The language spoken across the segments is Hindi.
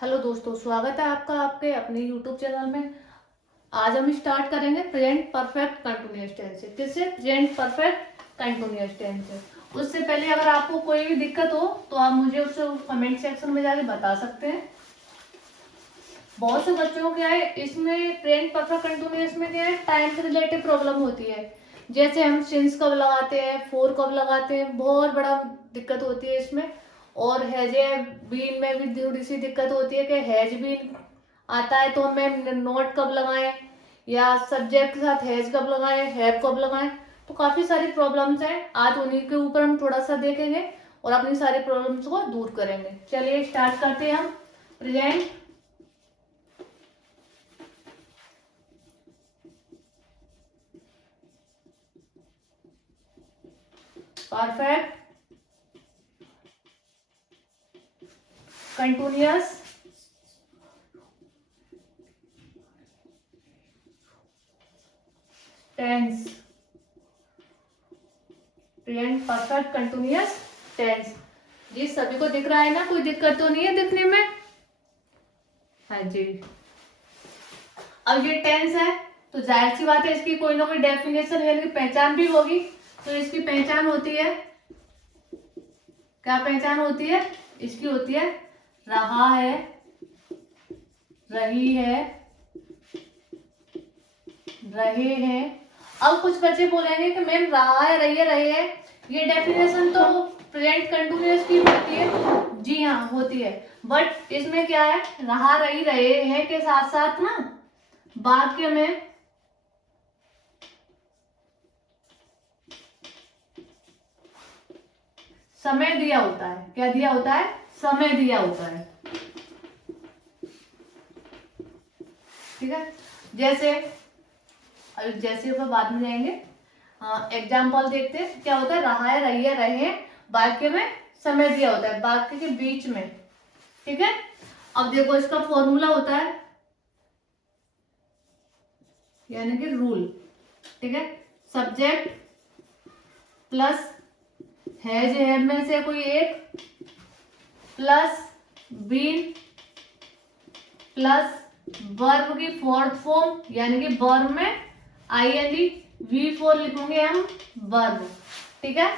हेलो दोस्तों, स्वागत है आपका आपके अपने यूट्यूब चैनल में। आज हम स्टार्ट करेंगे प्रेजेंट परफेक्ट कंटिन्यूअस टेंस से। किससे? प्रेजेंट परफेक्ट कंटिन्यूअस टेंस से। उससे पहले अगर आपको कोई भी दिक्कत हो तो आप मुझे उससे कमेंट सेक्शन में जाके बता सकते हैं। बहुत से बच्चों को क्या है, इसमें प्रेजेंट परफेक्ट कंटिन्यूअस में क्या है, टाइम से रिलेटेड प्रॉब्लम होती है। जैसे हम सिंस कब लगाते हैं, फोर कब लगाते हैं, बहुत बड़ा दिक्कत होती है इसमें। और हैज बीन में भी थोड़ी सी दिक्कत होती है कि हैज बीन आता है तो हमें नोट कब लगाएं, या सब्जेक्ट के साथ हैज कब लगाएं, हैव कब लगाएं। तो काफी सारी प्रॉब्लम्स हैं, आज उन्हीं के ऊपर हम थोड़ा सा देखेंगे और अपनी सारी प्रॉब्लम्स को दूर करेंगे। चलिए स्टार्ट करते हैं हम। Present perfect continuous tense. Present perfect continuous tense. जी सभी को दिख रहा है ना? कोई दिक्कत तो नहीं है दिखने में? हाँ जी। अब ये टेंस है तो जाहिर सी बात है इसकी कोई ना कोई डेफिनेशन यानी कि पहचान भी होगी। तो इसकी पहचान होती है, क्या पहचान होती है इसकी? होती है रहा है, रही है, रहे हैं। अब कुछ बच्चे बोलेंगे कि मैम रहा है, रही है, रहे हैं, ये डेफिनेशन तो प्रेजेंट कंटिन्यूअस की होती है। जी हाँ होती है, बट इसमें क्या है, रहा रही रहे हैं के साथ साथ ना वाक्य में समय दिया होता है। क्या दिया होता है? समय दिया होता है। ठीक है। जैसे जैसे ऊपर बाद में जाएंगे, एग्जाम्पल देखते हैं क्या होता है। रहा है, रही है, रहे हैं, वाक्य में समय दिया होता है वाक्य के बीच में। ठीक है। अब देखो इसका फॉर्मूला होता है यानी कि रूल। ठीक है। सब्जेक्ट प्लस है में से कोई एक प्लस बीन प्लस वर्ब की फोर्थ फॉर्म यानी कि वर्ब में आईएनजी V4 लिखेंगे हम वर्ब। ठीक है।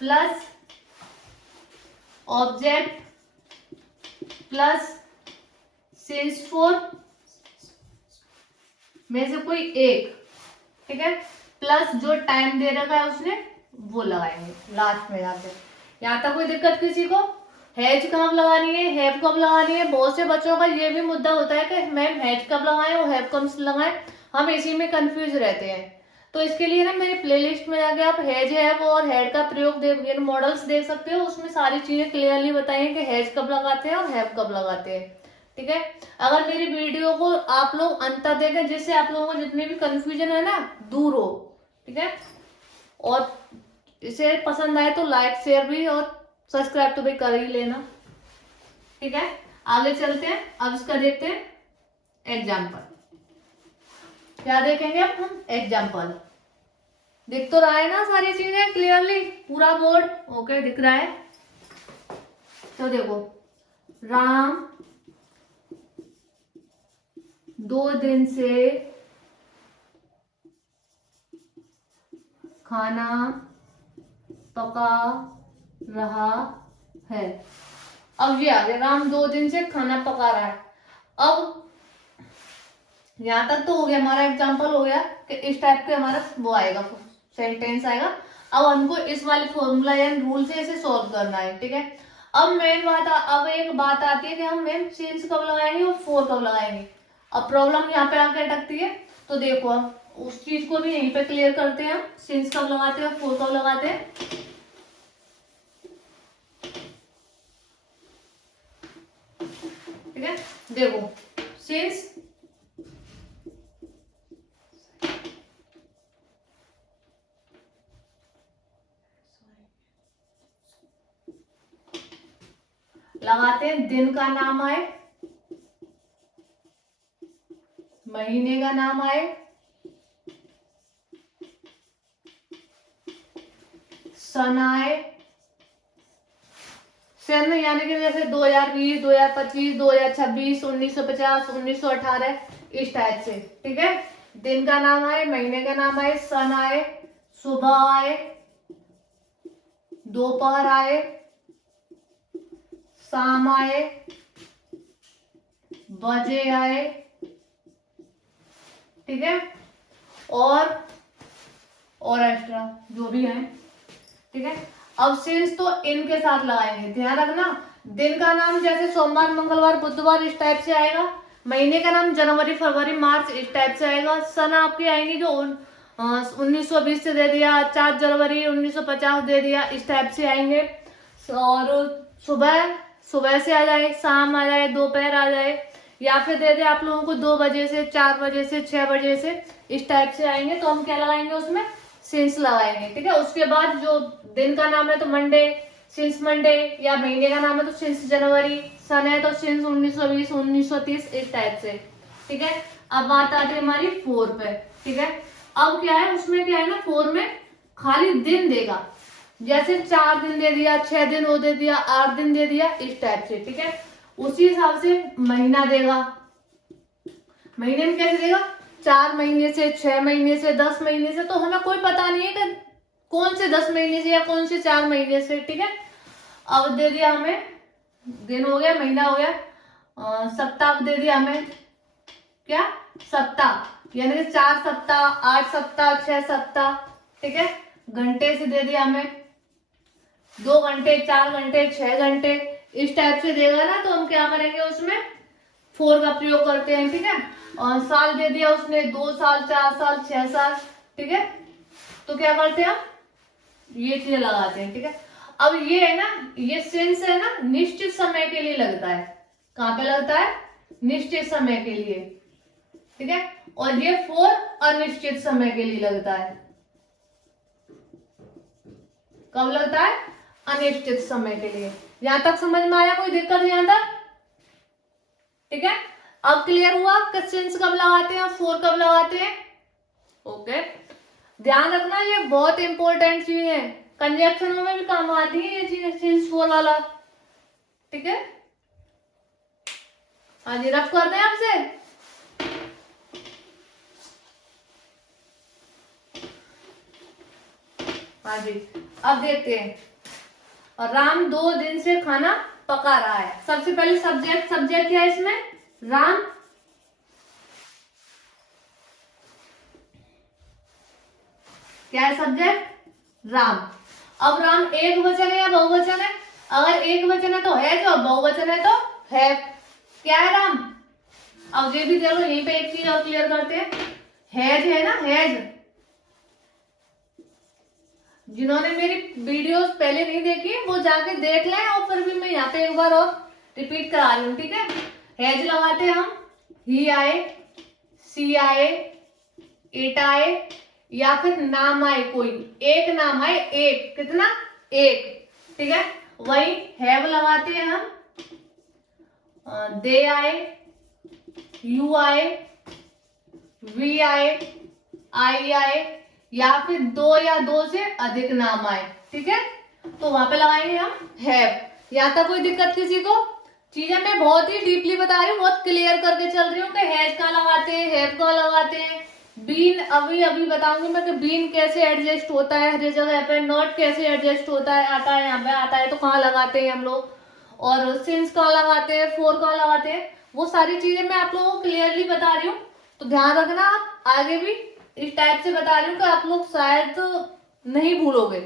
Plus object plus since four में से कोई एक। ठीक है। प्लस जो टाइम दे रखा है उसने वो लगाएंगे लास्ट में जाके। यहाँ तक कोई दिक्कत किसी को? हैज कब लगानी है, हैव कब लगानी है? बहुत से बच्चों का ये भी मुद्दा होता है कि मैम हैज कब लगाएं और हैव कब लगाएं, हम इसी में कंफ्यूज रहते हैं। तो इसके लिए ना मेरे प्लेलिस्ट में जाके आप हैज, हैव और हैड का प्रयोग देख, मॉडल्स देख सकते हो। उसमें सारी चीजें क्लियरली बताई हैं कि हैज कब लगाते हैं और हैव कब लगाते हैं। ठीक है। अगर मेरी वीडियो को आप लोग अंत तक देखें जिससे आप लोगों को जितनी भी कंफ्यूजन है ना दूर हो। ठीक है। और इसे पसंद आए तो लाइक शेयर भी और सब्सक्राइब तो भी कर ही लेना। ठीक है। आगे चलते हैं, अब इसका देखते हैं एग्जाम्पल। क्या देखेंगे अब हम? एग्जाम्पल। दिख तो रहा है ना सारी चीजें क्लियरली? पूरा बोर्ड ओके दिख रहा है? तो देखो, राम 2 दिन से खाना पका रहा है। अब ये आ गया, राम 2 दिन से खाना पका रहा है। अब यहां तक तो हो गया, हमारा एग्जाम्पल हो गया कि इस टाइप के हमारा वो आएगा, सेंटेंस आएगा। अब हमको इस वाले फॉर्मूला या रूल से इसे सॉल्व करना है। ठीक है। अब मेन बात अब एक बात आती है कि हम मेन सिंस कब लगाएंगे और फोर कब लगाएंगे। अब प्रॉब्लम यहाँ पे आके अटकती है। तो देखो अब उस चीज को भी यहीं पे क्लियर करते हैं हम, सिंस कब लगाते हैं और फोर कब लगाते हैं। ठीक है। देखो सिंस लगाते हैं दिन का नाम आए, महीने का नाम आए, सन आए, सन यानी कि जैसे 2020, 2025, 2026, 1950, 1918 इस टाइप से। ठीक है, दिन का नाम आए, महीने का नाम आए, सन आए, सुबह आए, दोपहर आए, शाम आए, बजे आए। ठीक है, और एक्स्ट्रा जो भी है। ठीक है, अब सिंस तो इनके साथ लगाएंगे, ध्यान रखना। दिन का नाम जैसे सोमवार, मंगलवार, बुधवार इस टाइप से आएगा। महीने का नाम जनवरी, फरवरी, मार्च इस टाइप से आएगा। सन आपके आएंगे जो 1920 से दे दिया, 4 जनवरी 1950 दे दिया, इस टाइप से आएंगे। और सुबह से आ जाए, शाम आ जाए, दोपहर आ जाए, या फिर दे दे आप लोगों को 2 बजे से, 4 बजे से, 6 बजे से, इस टाइप से आएंगे। तो हम क्या लगाएंगे उसमें, सिंस लगाएंगे। ठीक है, उसके बाद जो दिन का नाम है तो मंडे, सिंस मंडे, या महीने का नाम है तो सिंस जनवरी, सन है तो सिंस 1920, 1930 इस टाइप से। ठीक है, अब बात आती है हमारी 4 पे। ठीक है, अब क्या है उसमें, क्या है ना 4 में खाली दिन देगा, जैसे 4 दिन दे दिया, 6 दिन वो दे दिया, 8 दिन दे दिया, इस टाइप से। ठीक है, उसी हिसाब से महीना देगा। महीने में कैसे देगा, 4 महीने से, 6 महीने से, 10 महीने से। तो हमें कोई पता नहीं है कि कौन से 10 महीने से या कौन से 4 महीने से। ठीक है, अब दे दिया हमें, दिन हो गया, महीना हो गया, सप्ताह दे दिया हमें, क्या सप्ताह, यानी कि 4 सप्ताह, 8 सप्ताह, 6 सप्ताह। ठीक है, घंटे से दे दिया हमें 2 घंटे, 4 घंटे, 6 घंटे, इस टाइप से देगा ना। तो हम क्या करेंगे उसमें 4 का प्रयोग करते हैं। ठीक है, और साल दे दिया उसने 2 साल, 4 साल, 6 साल। ठीक है, तो क्या करते हैं हम, ये चीजें लगाते हैं। ठीक है, अब ये है ना, ये सेंस है ना, निश्चित समय के लिए लगता है। कहां पे लगता है, निश्चित समय के लिए। ठीक है, और ये 4 अनिश्चित समय के लिए लगता है। कब लगता है, अनिश्चित समय के लिए। यहां तक समझ में आया, कोई दिक्कत यहां तक। ठीक है, अब क्लियर हुआ कि सिंस कब लगाते हैं और 4 कब लगाते हैं। ओके, ध्यान रखना ये बहुत इंपॉर्टेंट चीज है, कंजक्शन में भी काम आती है ये चीज, सिंस 4 वाला। ठीक है, हाँ जी, रफ कर दें आपसे। हाँ जी, अब देखते हैं। और राम 2 दिन से खाना पका रहा है। सबसे पहले सब्जेक्ट क्या है इसमें, राम। क्या है सब्जेक्ट, राम। अब राम एक वचन है या बहुवचन है, अगर एक वचन है तो है, जो बहुवचन है तो है। क्या है राम, अब ये भी देखो, यहीं पे एक चीज और क्लियर करते हैं। हैज है ना, हैज, जिन्होंने मेरी वीडियोस पहले नहीं देखी वो जाके देख लें, और फिर भी मैं यहाँ पे एक बार और रिपीट करा रही हूँ। ठीक है, हैज लगाते हैं हम, ही आए, सी आए, इट आए, या फिर नाम आए, कोई एक नाम आए, एक, कितना, एक। ठीक है, वही हैव लगाते हैं हम, दे आए, यू आए, वी आए, आई आए, या फिर 2 या 2 से अधिक नाम आए। ठीक है, तो वहां पे लगाएंगे हम हैव। यहां तक कोई दिक्कत किसी को, चीजें मैं बहुत ही डीपली बता रही हूँ, बहुत क्लियर करके चल रही हूँ कि हैज कहाँ लगाते हैं, हैव कहाँ लगाते हैं। बीन अभी बताऊंगी मैं कि बीन कैसे एडजस्ट होता है हर जगह पे, नॉट कैसे एडजस्ट होता है, आता है यहाँ पे, आता है तो कहाँ लगाते हैं हम लोग, और सिंस कहाँ लगाते हैं, 4 कहाँ लगाते हैं, वो सारी चीजें मैं आप लोगों को क्लियरली बता रही हूँ। तो ध्यान रखना, आप आगे भी इस टाइप से बता रही हूँ कि आप लोग शायद नहीं भूलोगे।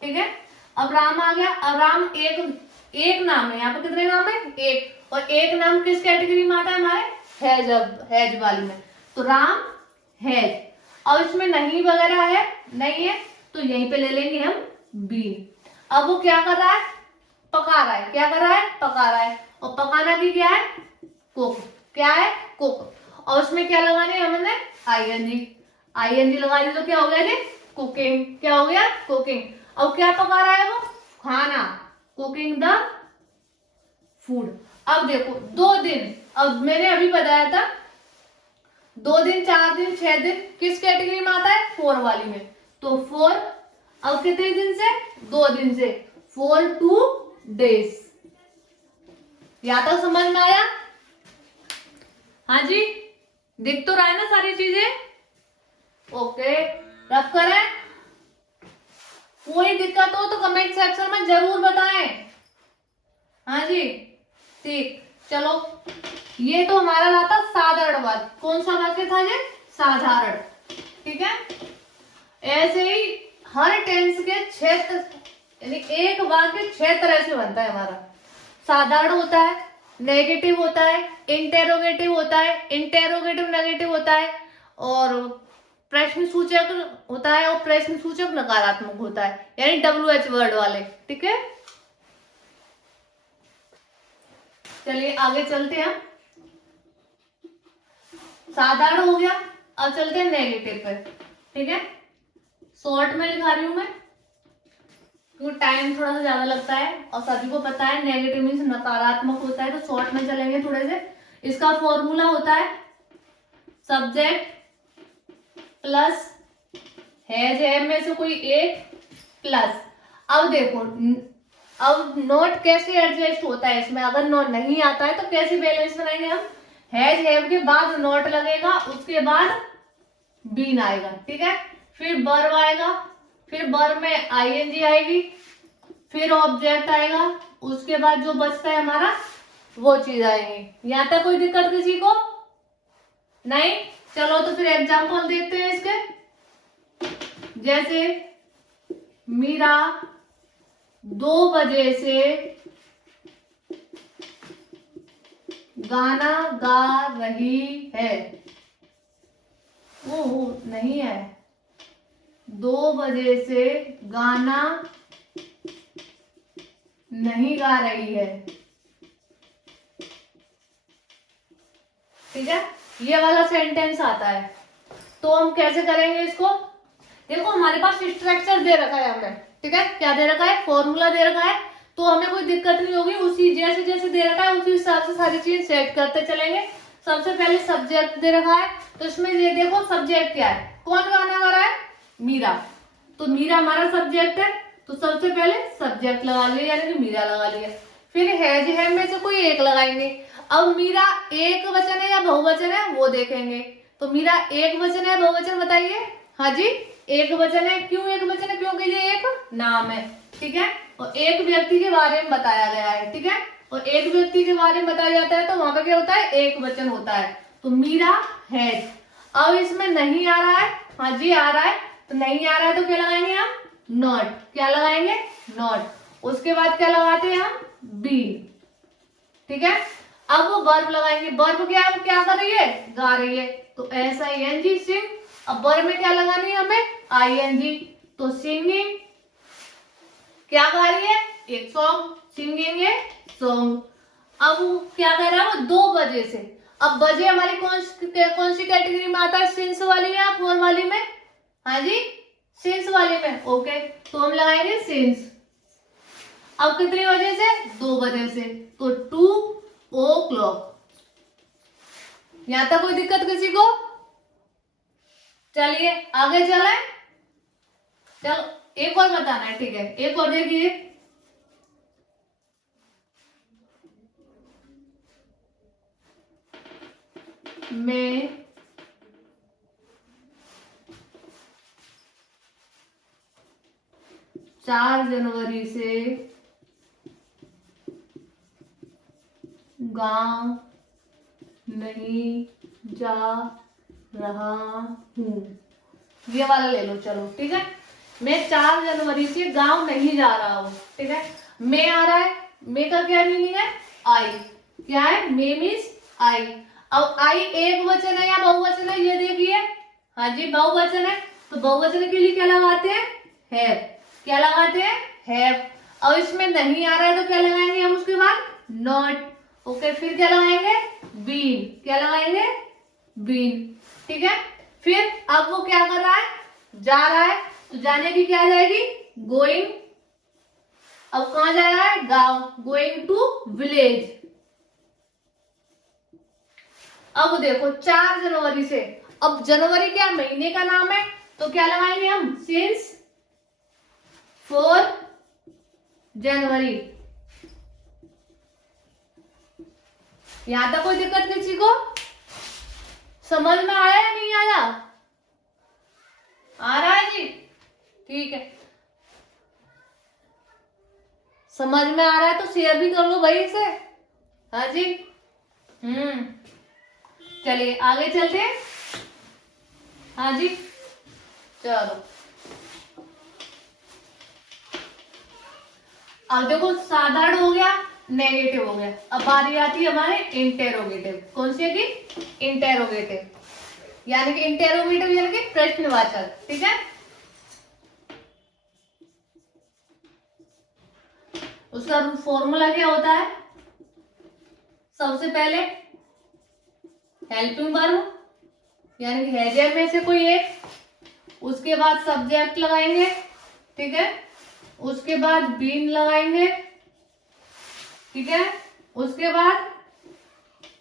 ठीक है, अब राम आ गया। अब राम एक नाम है, यहाँ पे कितने नाम है, एक, और एक नाम किस कैटेगरी में आता है हमारे, हैज, हैज वाली में। तो राम हैज। अब इसमें नहीं वगैरह है, नहीं है, तो यहीं पे ले लेंगे हम बीन। अब वो क्या कर रहा है, पका रहा है, क्या कर रहा है, पका रहा है, और पकाना भी क्या है, कुक। क्या है, कुक। और उसमें क्या लगाने है हमने, आईएनजी लगा दी, तो क्या हो गया जी, कुकिंग। क्या हो गया, कुकिंग। अब क्या पका रहा है वो, खाना, कुकिंग द फूड। अब देखो 2 दिन, अब मैंने अभी बताया था 2 दिन, 4 दिन, 6 दिन किस कैटेगरी में आता है, 4 वाली में। तो 4, अब कितने दिन से, 2 दिन से, 4 to डेज। या तो समझ में आया? हाँ जी, दिख तो रहा है ना सारी चीजें? ओके, रब करें। कोई दिक्कत हो तो कमेंट सेक्शन में जरूर बताएं। हाँ जी, ठीक, चलो। ये तो हमारा रहा था साधारण वाक्य। कौन सा वाक्य था ये? साधारण। ठीक है, ऐसे ही हर टेंस के क्षेत्र, यानी एक वाक्य 6 तरह से बनता है हमारा। साधारण होता है, नेगेटिव होता है, इंटेरोगेटिव होता है, इंटेरोगेटिव नेगेटिव होता है, और प्रश्न सूचक होता है, और प्रश्न सूचक नकारात्मक होता है, यानी WH वर्ड वाले। ठीक है, चलिए आगे चलते हैं। साधारण हो गया, अब चलते हैं नेगेटिव पे। ठीक है, शॉर्ट में लिखा रही हूं मैं क्योंकि टाइम थोड़ा सा ज्यादा लगता है, और सभी को पता है नेगेटिव मीन्स नकारात्मक होता है, तो शॉर्ट में चलेंगे थोड़े से। इसका फॉर्मूला होता है सब्जेक्ट प्लस है में से कोई एक प्लस। अब देखो, अब नोट कैसे एडजस्ट होता है इसमें, अगर नोट नहीं आता है तो कैसे बैलेंस बनाएंगे हम? हैव के बाद नोट लगेगा, उसके बाद बीन आएगा। ठीक है, फिर वर्ब आएगा, फिर वर्ब में आईएनजी आएगी, फिर ऑब्जेक्ट आएगा, उसके बाद जो बचता है हमारा वो चीज आएगी। यहां तक कोई दिक्कत किसी को नहीं? चलो तो फिर एग्जांपल देखते हैं इसके। जैसे मीरा 2 बजे से गाना गा रही है। वो नहीं है, 2 बजे से गाना नहीं गा रही है। ठीक है, ये वाला सेंटेंस आता है, तो हम कैसे करेंगे इसको? देखो हमारे पास स्ट्रक्चर दे रखा है हमें। ठीक है, क्या दे रखा है? फॉर्मूला दे रखा है, तो हमें कोई दिक्कत नहीं होगी। उसी जैसे जैसे दे रखा है उसी हिसाब से सारी चीज सेट करते चलेंगे। सबसे पहले सब्जेक्ट दे रखा है, तो इसमें ये देखो सब्जेक्ट क्या है, कौन गाना गा रहा है? मीरा। तो मीरा हमारा सब्जेक्ट है, तो सबसे पहले सब्जेक्ट लगा लिया, यानी कि मीरा लगा लिया। फिर है में से कोई एक लगाएंगे। अब मीरा एक वचन है या बहुवचन है वो देखेंगे। तो मीरा एक वचन है, बहुवचन बताइए। हाँ जी, एक वचन है। क्यों एक वचन है? क्योंकि ये एक नाम है। ठीक है, और एक व्यक्ति के बारे में बताया गया है। ठीक है, और एक व्यक्ति के बारे में बताया जाता है तो वहां पर क्या होता है? एक वचन होता है। तो मीरा है। अब इसमें नहीं आ रहा है, हाँ जी आ रहा है, तो नहीं आ रहा है तो क्या लगाएंगे हम? नॉट। क्या लगाएंगे? नॉट। उसके बाद क्या लगाते हैं हम? बी। ठीक है, अब वो वर्ब लगाएंगे। वर्ब क्या है? क्या कर रही है? गा रही है, तो SING सिंग। अब वर्ब में क्या लगानी है हमें? ING, तो सिंगिंग। क्या गा रही है? एक सॉन्ग, सिंगिंग है सॉन्ग। अब वो क्या कर रहा है? वो 2 बजे से। अब बजे हमारी कौन सी कैटेगरी में आता है? सिंस वाली में या फोर वाली में? हाँ जी, सिंस वाली में। ओके, तो हम लगाएंगे सिंस। अब कितनी बजे से? 2 बजे से, तो 2 o'clock। यहां तक कोई दिक्कत किसी को? चलिए आगे चलें। चलो एक और बताना है। ठीक है, एक और देखिए। मैं 4 जनवरी से गांव नहीं जा रहा हूं। ये वाला ले लो। चलो ठीक है, मैं 4 जनवरी से गांव नहीं जा रहा हूं। ठीक है, मैं आ रहा है, मैं का क्या मीनिंग है? आई। क्या है? मे मीन्स आई। अब आई एक वचन है या बहुवचन है ये देखिए। हाँ जी बहुवचन है, तो बहुवचन के लिए क्या लगाते हैं? हैव। क्या लगाते हैं? हैव। अब इसमें नहीं आ रहा है तो क्या लगाएंगे हम उसके बाद? नॉट। ओके, फिर क्या लगाएंगे? बीन। क्या लगाएंगे? बीन। ठीक है, फिर अब वो क्या कर रहा है? जा रहा है, तो जाने की क्या आ जाएगी? गोइंग। अब कहां जा रहा है? गांव। Going to village. अब देखो 4 जनवरी से, अब जनवरी क्या महीने का नाम है, तो क्या लगाएंगे हम? सिंस 4 जनवरी। यहां तक कोई दिक्कत किसी को? समझ में आया या नहीं आया? आ रहा है जी? ठीक है, समझ में आ रहा है तो शेयर भी कर लो भाई इसे। हाँ जी। चलिए आगे चलते हैं। हाँ जी चलो, अब देखो साधारण हो गया, नेगेटिव हो गया, अब बारी आती है हमारे इंटेरोगेटिव। कौन सी है कि? इंटेरोगेटिव, यानी कि इंटेरोगेटिव यानी कि प्रश्नवाचक। ठीक है, उसका फॉर्मूला क्या होता है? सबसे पहले हेल्पिंग वर्ब यानी कि हैज में से कोई एक, उसके बाद सब्जेक्ट लगाएंगे, ठीक है, उसके बाद बीन लगाएंगे, ठीक है, उसके बाद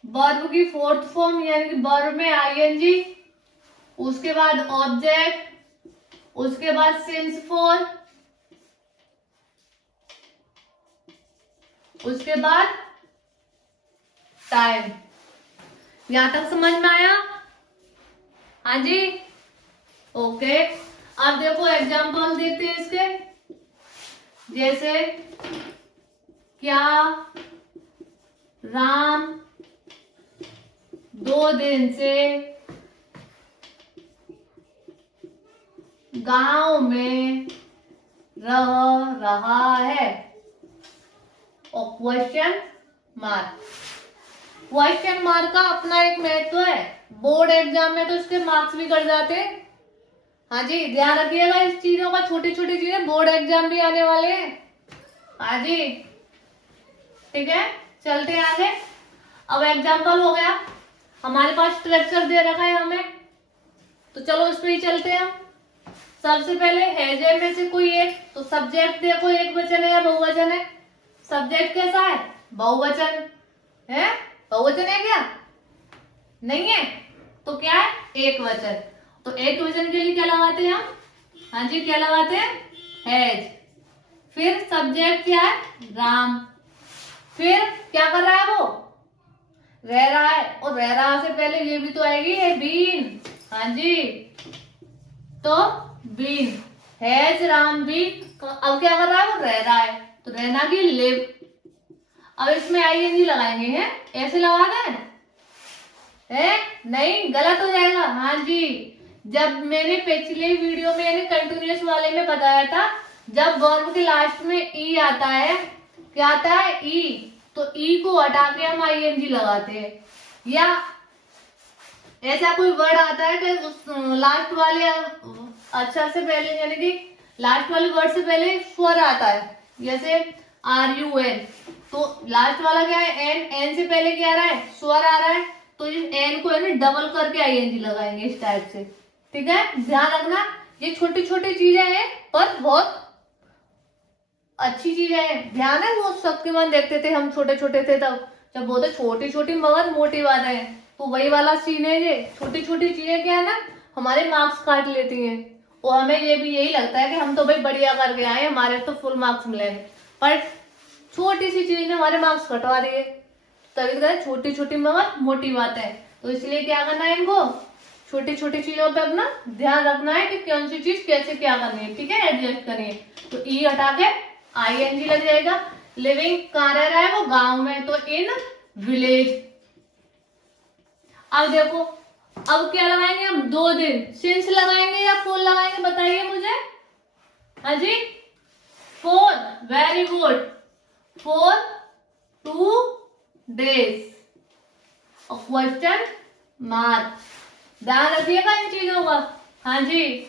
वर्ब की फोर्थ फॉर्म यानी कि वर्ब में आईएनजी, उसके बाद ऑब्जेक्ट, उसके बाद सिंस फॉर, उसके बाद टाइम। यहां तक समझ में आया? हाँ जी ओके। अब देखो एग्जाम्पल देखते हैं इसके, जैसे क्या राम 2 दिन से गांव में रह रहा है, और क्वेश्चन मार्क। क्वेश्चन मार्क का अपना एक महत्व है, बोर्ड एग्जाम में तो इसके मार्क्स भी कट जाते हैं। हाँ जी ध्यान रखिएगा इस चीजों का, छोटी छोटी चीजें, बोर्ड एग्जाम भी आने वाले हैं। हाँ जी ठीक है, चलते हैं आगे। अब एग्जाम्पल हो गया, हमारे पास स्ट्रक्चर दे रखा है हमें, तो चलो इस पे ही चलते हैं। सबसे पहले हैज में से कोई एक, तो सब्जेक्ट देखो एक वचन है या बहुवचन है? सब्जेक्ट कैसा है? बहुवचन है। बहुवचन है क्या? नहीं है, तो क्या है? एक वचन। तो एक वचन के लिए क्या लगाते हैं हम? हाँ जी क्या लगाते हैं? हैज। फिर सब्जेक्ट क्या है? राम। फिर क्या कर रहा है वो? रह रहा है, और रह रहा से पहले ये भी तो आएगी है बीन। हाँ जी, तो बीन, हैज राम बीन। अब क्या कर रहा है? वो रह रहा है, तो रहना की लिव। अब इसमें आईएनजी लगाएंगे, हैं ऐसे लगा दें? है नहीं, गलत हो जाएगा। हाँ जी, जब मैंने पिछले वीडियो में यानी कंटिन्यूअस वाले में बताया था, जब वर्ब के लास्ट में ई आता है, क्या आता है? ई, तो ई को हटा के हम आईएनजी लगाते हैं। या ऐसा कोई वर्ड आता है कि उस लास्ट वाले अक्षर से पहले यानी कि लास्ट वाले वर्ड से पहले स्वर आता है, जैसे RUN, तो लास्ट वाला क्या है? एन। एन से पहले क्या आ रहा है? स्वर आ रहा है, तो इस एन को है ना डबल करके आईएनजी लगाएंगे इस टाइप से। ठीक है, ध्यान रखना, ये छोटी छोटी चीजें हैं पर बहुत अच्छी चीजें हैं। ध्यान है वो शक्तिमान देखते थे हम छोटे छोटे थे तब, जब बोलते छोटी छोटी मगर मोटी बातें हैं, तो वही वाला सीन है ये। छोटी छोटी चीजें क्या है ना, हमारे मार्क्स काट लेती हैं, और हमें ये भी यही लगता है कि हम तो भाई बढ़िया करके आए, हमारे तो फुल मार्क्स मिले, पर छोटी सी चीज ने हमारे मार्क्स कटवा दिए। तभी तो कहते छोटी छोटी मगर मोटी बात है। तो इसलिए क्या करना है, इनको छोटी छोटी चीजों पे अपना ध्यान रखना है कि कौन सी चीज कैसे क्या करनी है। ठीक है, एडजस्ट करनी है। तो ई हटा के आईएनजी लग जाएगा। लिविंग कहाँ रह रहा है? वो गांव में, तो इन विलेज। अब देखो, अब क्या लगाएंगे हम? 2 दिन। सिंस लगाएंगे या फॉर लगाएंगे बताइए मुझे। हाँ जी, for. Very good, for 2 days। और क्वेश्चन मार्क, ध्यान रखिएगा इन चीजों का। हाँ जी,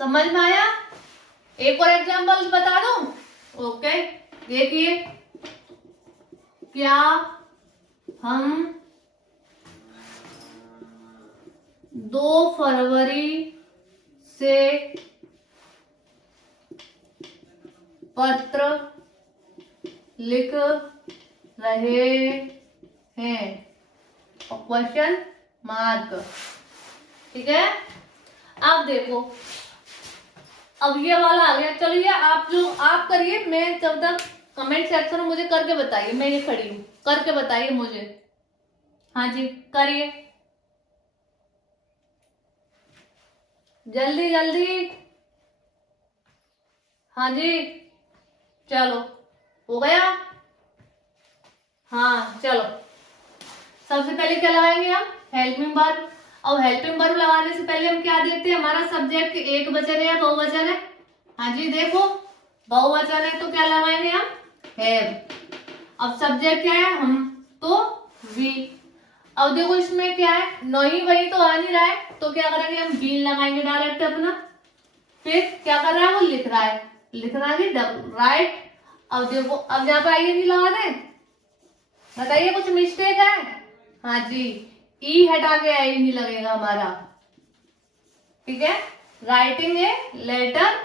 समझ में आया? एक और एग्जांपल बता दूं? ओके, देखिए, क्या हम 2 फरवरी से पत्र लिख रहे हैं, और क्वेश्चन मार्क। ठीक है, अब देखो, अब ये वाला आ गया। चलिए आप जो आप करिए, मैं जब तक कमेंट सेक्शन में मुझे करके बताइए, मैं ये खड़ी हूँ, करके बताइए मुझे। हाँ जी करिए, जल्दी जल्दी। हाँ जी चलो, हो गया। हाँ चलो, सबसे पहले क्या लगाएंगे हम, हेल्पिंग वर्ब। और हेल्पिंग वर्ब लगाने से पहले हम क्या देखते हैं, हमारा सब्जेक्ट एक वचन है या बहुवचन है। हाँ जी देखो, बहुवचन है तो क्या लगाएंगे हम, हैव। अब सब्जेक्ट क्या है, हम, तो वी। अब देखो इसमें क्या है, नहीं वही तो आ नहीं रहा है, तो क्या करेंगे हम, बीन लगाएंगे डायरेक्ट अपना। फिर क्या कर रहा है, वो लिख रहा है, लिख रहा है राइट। अब देखो, अब यहाँ पे आइए नहीं लगा दें, बताइए कुछ मिस्टेक है। हाँ जी, ई हटा के आई नहीं लगेगा हमारा, ठीक है। Writing a letter.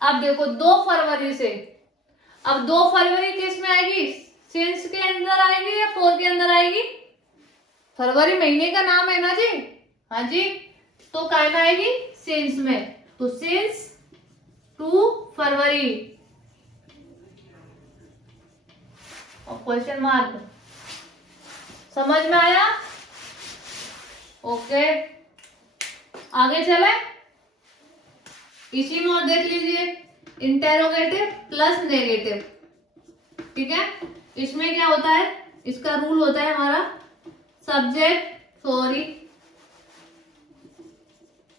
अब देखो 2 फरवरी से, अब 2 फरवरी किस में आएगी, सिंस के अंदर आएगी या फोर के अंदर आएगी, फरवरी महीने का नाम है ना जी। हाँ जी, तो क्या में आएगी, सिंस में। तो सिंस 2 फरवरी, और क्वेश्चन मार्क। समझ में आया, ओके। आगे चले, इसी में और देख लीजिए, इंटेरोगेटिव प्लस नेगेटिव, ठीक है। इसमें क्या होता है, इसका रूल होता है हमारा, सब्जेक्ट सॉरी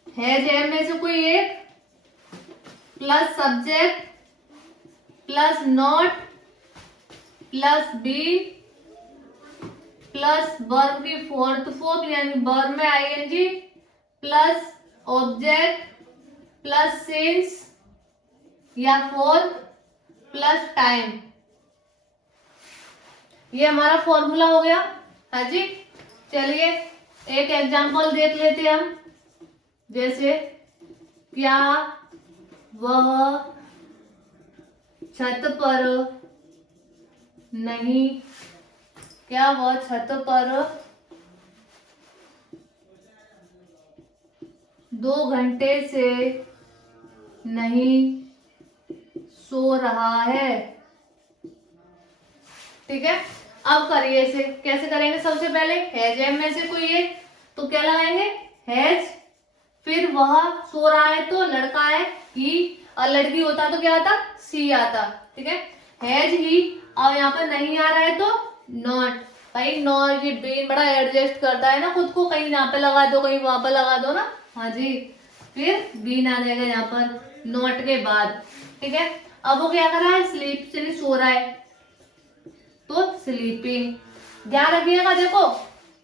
है जैम में से कोई एक, plus subject plus not plus be plus verb की फोर्थ फॉर्म यानी वर्ब में ING plus object plus since या फॉर प्लस टाइम। ये हमारा फॉर्मूला हो गया। हाँ जी, चलिए एक एग्जांपल देख लेते हैं हम, जैसे क्या वह छत पर नहीं, क्या वह छत पर 2 घंटे से नहीं सो रहा है, ठीक है। अब करिए इसे, कैसे करेंगे, सबसे पहले हैज एम में से कोई एक, तो क्या लगाएंगे, हैज। फिर वह सो रहा है तो लड़का है ही, और लड़की होता तो क्या आता, सी आता, ठीक है। हैज ही, और यहाँ पर नहीं आ रहा है तो नॉट। भाई नॉट, ये ब्रेन बड़ा एडजस्ट करता है ना खुद को, कहीं यहाँ पे लगा दो कहीं वहां पर लगा दो ना। हाँ जी, फिर बीन आ जाएगा यहाँ पर नॉट के बाद, ठीक है। अब वो क्या कर रहा है, स्लीप से सो रहा है तो स्लीपिंग। ध्यान रखिएगा, देखो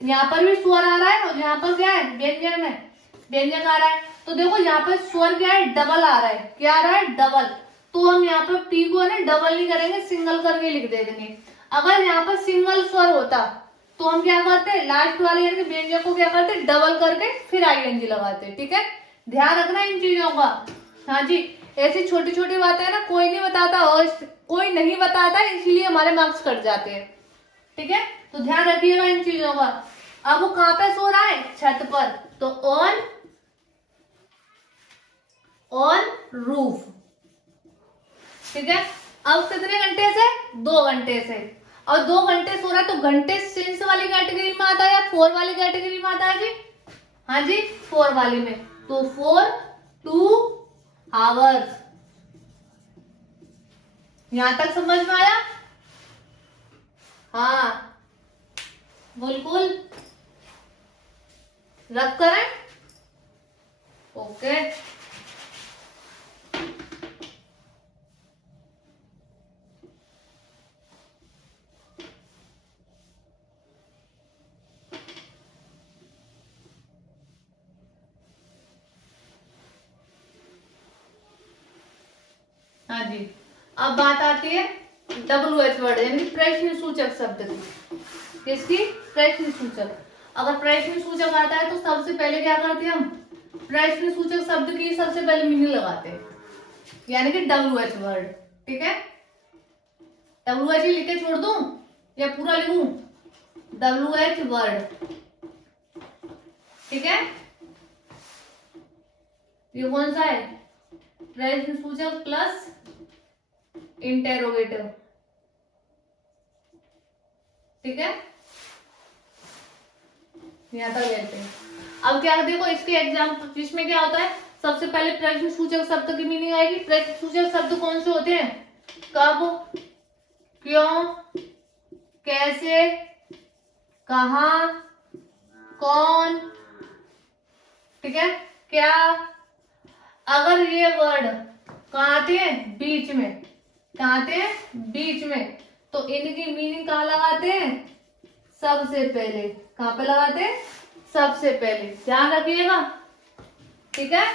यहाँ पर भी स्वर आ रहा है और यहाँ पर क्या है, व्यंजन में व्यंजन आ रहा है। तो देखो यहाँ पर स्वर क्या है, डबल आ रहा है, क्या आ रहा है, डबल। तो हम यहाँ पर पी को है ना डबल नहीं करेंगे, सिंगल करके लिख देंगे। अगर यहाँ पर सिंगल स्वर होता तो हम क्या करते, लास्ट वाले यानी कि व्यंजन को क्या करते, डबल करके फिर आईएनजी लगाते, ठीक है। ध्यान रखना इन चीजों का। हाँ जी, ऐसी छोटी छोटी बातें है ना कोई नहीं बताता, और कोई नहीं बताता, इसलिए हमारे मार्क्स कट जाते हैं, ठीक है। तो ध्यान रखिएगा इन चीजों का। अब वो कहाँ पे सो रहा है, छत पर, तो ऑन रूफ, ठीक है। अब कितने घंटे से, 2 घंटे से, और 2 घंटे सो रहा है तो घंटे सिंस वाली कैटेगरी में आता है या 4 वाली कैटेगरी में आता है जी। हाँ जी 4 वाली में, तो 4 2 आवर्स। यहां तक समझ में आया, हाँ बिल्कुल, रख करें, ओके। हाँ जी, अब बात आती है WH वर्ड यानी प्रश्न सूचक शब्द की। किसकी, प्रश्न सूचक। अगर प्रश्न सूचक आता है तो सबसे पहले क्या करते हैं हम, प्रश्न सूचक शब्द की सबसे पहले मीनिंग लगाते हैं, यानी कि WH वर्ड, ठीक है। WH ही लिख के छोड़ दूं या पूरा लिखूं, WH वर्ड, ठीक है। ये कौन सा है, प्रश्न सूचक प्लस इंटेरोगेटिव। ठीक है, यहाँ तक लेते हैं। अब क्या देखो इसके एग्जाम्पल, इसमें क्या होता है, सबसे पहले प्रश्न सूचक शब्द की मीनिंग आएगी। प्रश्न सूचक शब्द कौन से होते हैं, कब, क्यों, कैसे, कहाँ, कौन, ठीक है, क्या। अगर ये वर्ड कहाँ आते हैं, बीच में, कहाँ आते हैं, बीच में, तो इनकी मीनिंग कहाँ लगाते हैं, सबसे पहले। कहाँ पे लगाते हैं, सबसे पहले, ध्यान रखिएगा। ठीक है,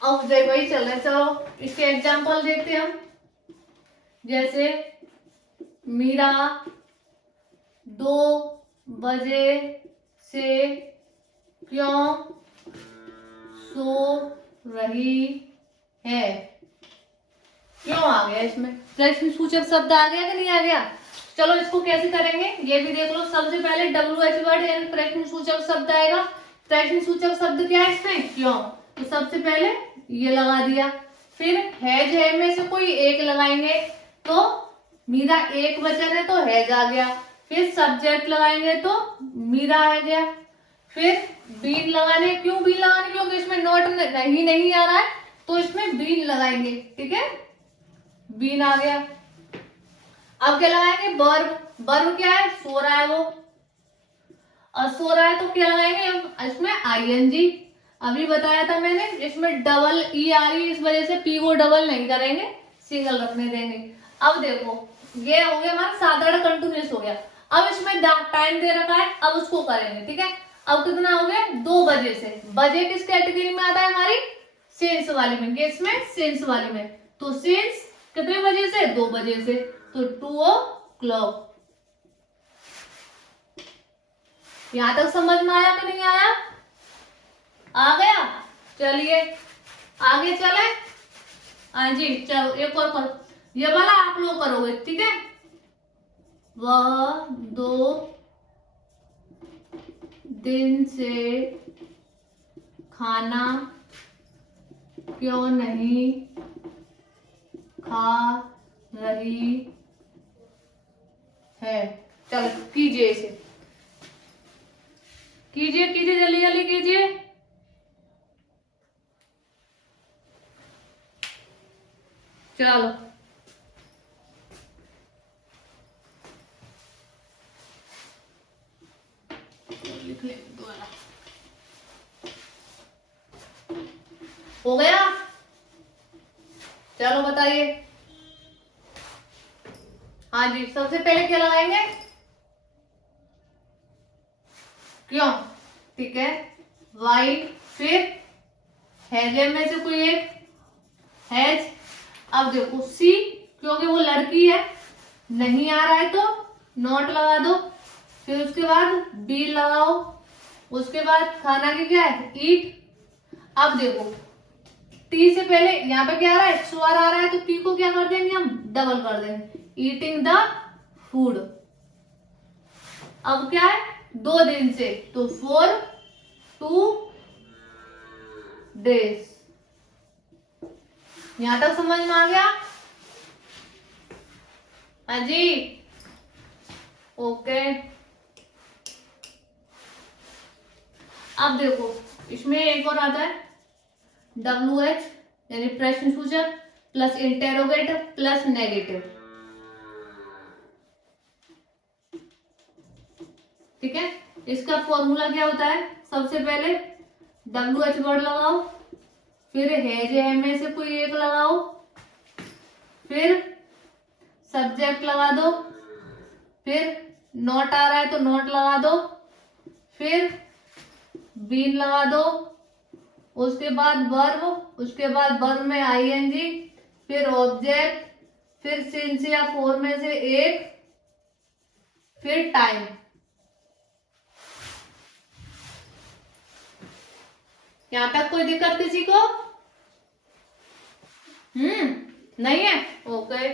अब वही चल रहा है। चलो इसके एग्जाम्पल देखते हैं हम। जैसे मीरा 2 बजे से क्यों सो रही है। क्यों आ गया इसमें, प्रश्न सूचक शब्द आ गया कि नहीं आ गया। चलो इसको कैसे करेंगे ये भी देख लो। सबसे पहले WH वर्ड यानी प्रश्न सूचक शब्द आएगा। प्रश्न सूचक शब्द क्या है इसमें, क्यों, तो सबसे पहले ये लगा दिया। फिर हैज है में से कोई एक लगाएंगे, तो मीरा एक वचन है तो हैज आ गया। फिर सब्जेक्ट लगाएंगे तो मीरा आ गया। फिर बीन लगाने, क्यों बीन लगाने, क्योंकि इसमें नॉट नहीं आ रहा है, तो इसमें बीन लगाएंगे। ठीक है, बीन आ गया। अब क्या लगाएंगे, वर्ब। वर्ब क्या है, सो रहा है वो, और सो रहा है तो क्या लगाएंगे इसमें, ING। अभी बताया था मैंने, इसमें डबल ई आ रही है, इस वजह से पी को डबल नहीं करेंगे, सिंगल रखने देंगे। अब देखो ये हो गया हमारा साधारण कंटिन्यूस हो गया। अब इसमें टाइम दे रखा है, अब उसको करेंगे। ठीक है, अब कितना हो गया, 2 बजे से। बजे किस कैटेगरी में आता है, हमारी सेंस वाली में। किस में, सेंस वाली में। तो सेंस कितने बजे से, 2 बजे से, तो 2 o'clock। यहां तक समझ में आया कि नहीं आया, आ गया। चलिए आगे चले। हाँ जी, चलो एक और करो, ये वाला आप लोग करोगे। ठीक है, वह 2 दिन से खाना क्यों नहीं खा रही है। चलो कीजिए इसे, कीजिए कीजिए, जल्दी जल्दी कीजिए। चलो लिख ले दोबारा, हो गया। चलो बताइए। हाँ जी, सबसे पहले क्या लगाएंगे, क्यों। ठीक है, वाई। फिर हैज में से कोई एक, हैज। अब देखो सी, क्योंकि वो लड़की है, नहीं आ रहा है तो नॉट लगा दो। फिर उसके बाद बी लगाओ। उसके बाद खाना की क्या है, ईट। अब देखो टी से पहले यहाँ पे क्या आ रहा है, स्वर आ रहा है, तो टी को क्या कर देंगे हम, डबल कर देंगे, ईटिंग द फूड। अब क्या है, 2 दिन से, तो 4 2 days। यहां तक समझ में आ गया, हाँ जी, ओके। अब देखो इसमें एक और आता है, WH यानी प्रश्न सूचक प्लस इंटेरोगेटिव प्लस नेगेटिव। ठीक है, इसका फॉर्मूला क्या होता है, सबसे पहले WH वर्ड लगाओ, फिर है में से कोई एक लगाओ, फिर सब्जेक्ट लगा दो, फिर नॉट आ रहा है तो नॉट लगा दो, फिर बीन लगा दो, उसके बाद वर्ब, उसके बाद वर्ब में ING, फिर ऑब्जेक्ट, फिर सिंस या फोर में से एक, फिर टाइम। यहां तक कोई दिक्कत किसी को, नहीं है, ओके।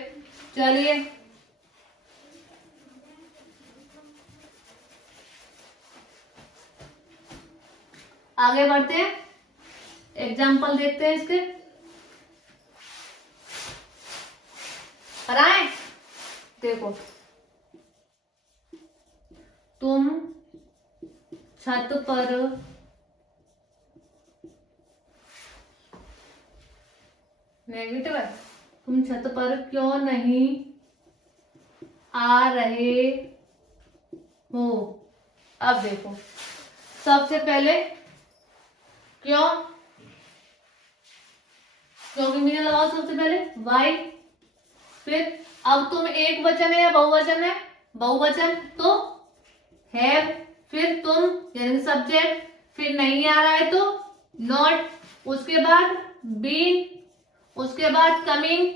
चलिए आगे बढ़ते हैं। एग्जाम्पल देखते हैं इसके। कराएं? देखो, तुम छत पर नेगेटिव है, तुम छत पर क्यों नहीं आ रहे हो। अब देखो, सबसे पहले क्यों, क्यों की मीनिंग लगाओ सबसे पहले वाई। फिर अब तुम एक वचन है या बहुवचन है, बहुवचन तो हैव, फिर तुम यानी सब्जेक्ट, फिर नहीं आ रहा है तो नॉट, उसके बाद बीन, उसके बाद कमिंग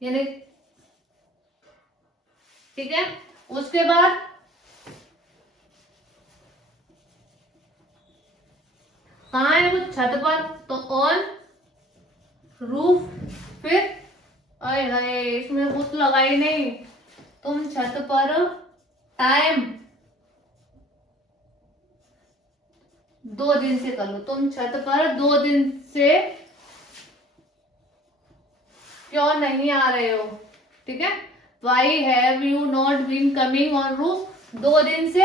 यानी, ठीक है, उसके बाद कहाँ है वो, छत पर तो ऑन रूफ। फिर अरे हाय इसमें कुछ लगा ही नहीं, तुम छत पर टाइम 2 दिन से कर लो, तुम छत पर 2 दिन से क्यों नहीं आ रहे हो, ठीक है। Why have you not been coming on roof, 2 दिन से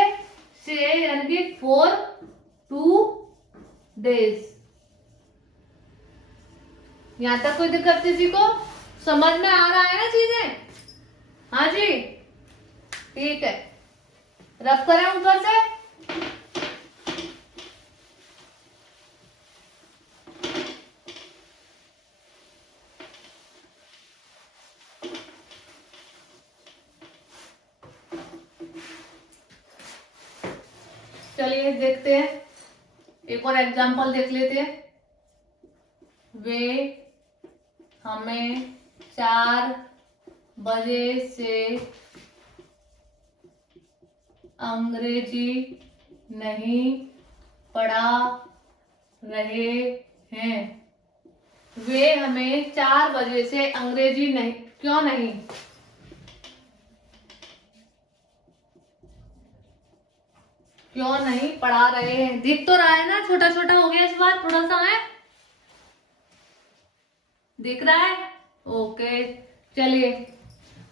यानी कि फॉर 2 डेज। यहां तक कोई दिक्कत किसी को, समझ में आ रहा है ना चीजें? हाँ जी, ठीक है, रब करें ऊपर से। चलिए देखते हैं, एक और एग्जांपल देख लेते हैं। वे हमें 4 बजे से अंग्रेजी नहीं पढ़ा रहे हैं। वे हमें 4 बजे से अंग्रेजी नहीं, क्यों नहीं, क्यों नहीं पढ़ा रहे हैं। दिख तो रहा है ना, छोटा छोटा हो गया इस बार, थोड़ा सा है, दिख रहा है, ओके। चलिए,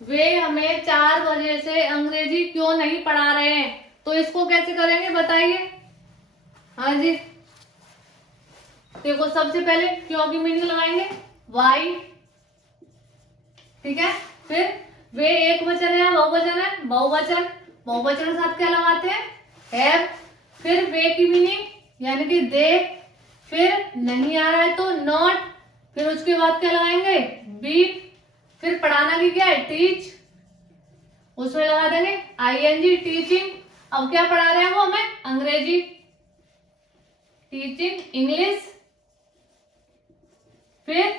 वे हमें 4 बजे से अंग्रेजी क्यों नहीं पढ़ा रहे हैं, तो इसको कैसे करेंगे बताइए। हाँ जी, देखो सबसे पहले क्यों की मीनिंग लगाएंगे वाई, ठीक है। फिर वे एक वचन है, बहुवचन है, बहुवचन, बहुवचन के साथ क्या लगाते हैं हैव। फिर वे की मीनिंग यानी कि दे, फिर नहीं आ रहा है तो नॉट, फिर उसके बाद क्या लगाएंगे बी, फिर पढ़ाना की क्या है टीच, उसमें लगा देंगे आईएनजी टीचिंग। अब क्या पढ़ा रहे हैं वो हमें अंग्रेजी, टीचिंग इंग्लिश। फिर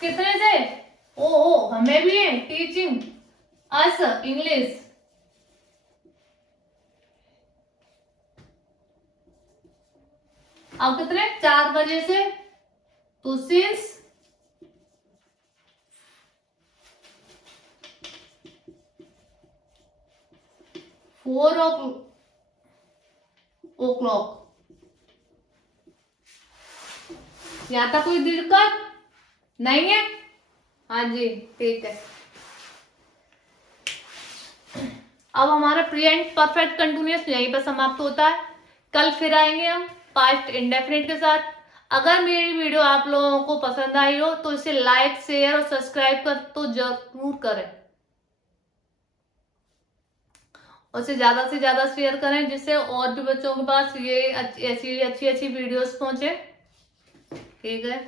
कितने से, ओ हमें भी है टीचिंग अस इंग्लिश। अब कितने 4 बजे से, तो सिंस 4 o'clock। यहां तक कोई दिक्कत नहीं है? हाँ जी, ठीक है। अब हमारा प्रेजेंट परफेक्ट कंटिन्यूअस यहीं पर समाप्त होता है। कल फिर आएंगे हम पास्ट इंडेफिनिट के साथ। अगर मेरी वीडियो आप लोगों को पसंद आई हो तो इसे लाइक शेयर और सब्सक्राइब कर तो जरूर करें, उसे ज्यादा से ज्यादा शेयर करें जिससे और भी बच्चों के पास ये ऐसी अच्छी अच्छी वीडियोस पहुंचे, ठीक है।